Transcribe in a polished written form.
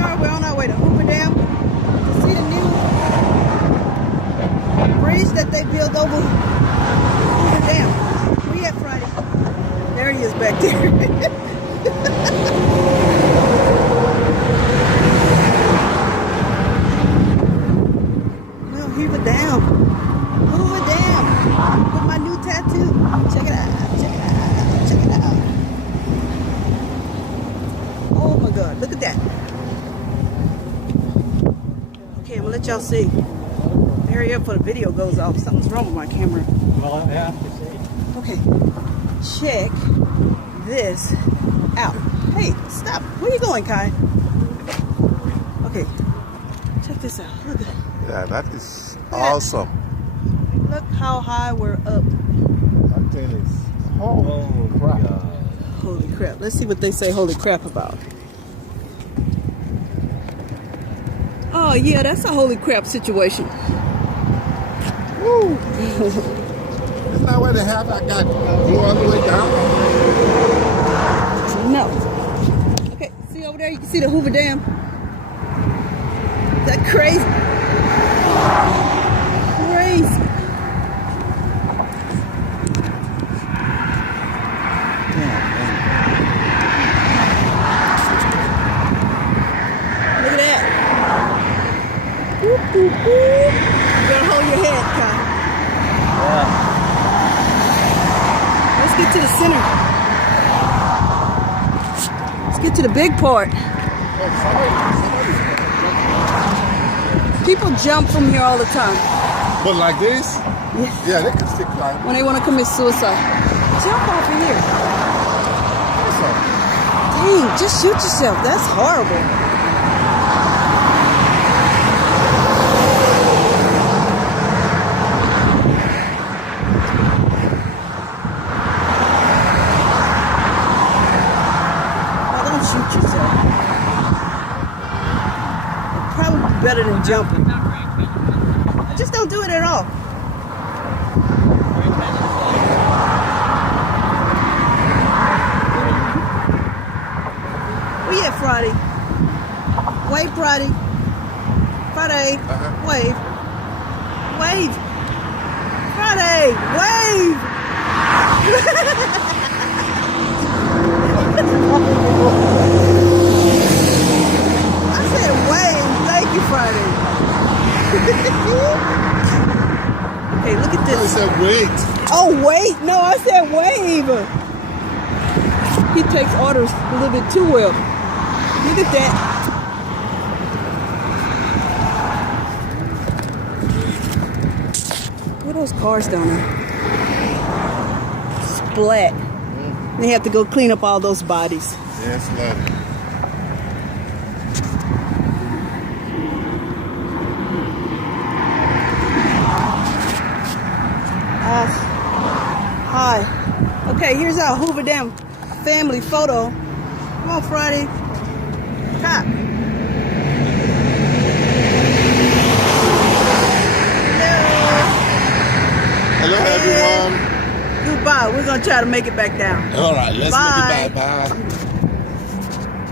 are. We're on our way to Hoover Dam to see the new bridge that they built over Hoover Dam. Where you at, Friday? There he is back there. Well, Hoover Dam. Hoover Dam. With my new tattoo. Check it out. Check it out. Check it out. Oh my God. Look at that. Okay, I'm gonna let y'all see. Hurry up before the video goes off. Something's wrong with my camera. Well, I have to see. Okay. Check this out. Hey, stop. Where you going, Kai? Okay. Check this out. Look at it. Yeah, that is awesome. Look how high we're up. That thing is holy crap. Holy crap. Let's see what they say holy crap about. Oh, yeah, that's a holy crap situation. Woo. Isn't that where they have that guy go all the way down? No. Okay, see over there? You can see the Hoover Dam. Is that crazy? Crazy. Look at that. Whoop, whoop, whoop. You gotta hold your head, Kai. Yeah. Let's get to the center. Let's get to the big part. People jump from here all the time. But like this? Yeah, they can still climb. When they want to commit suicide. Jump off of here. Dang, just shoot yourself. That's horrible. Oh, don't shoot yourself. It'd probably be better than jumping. Just don't do it at all. Where you at, Friday? Wave, Friday. Friday. Wave. Wave. Friday. Wave. I said wave. Thank you, Friday. Okay, look at this. I said wait. Oh, wait. No, I said wave. He takes orders a little bit too well. Look at that. What are those cars down there? Splat. They have to go clean up all those bodies. Yes, buddy. Hi. Okay, here's our Hoover Dam family photo. Come on, Friday. Cop. Hello, everyone. Goodbye. We're going to try to make it back down. All right, let's Bye. make it bye-bye.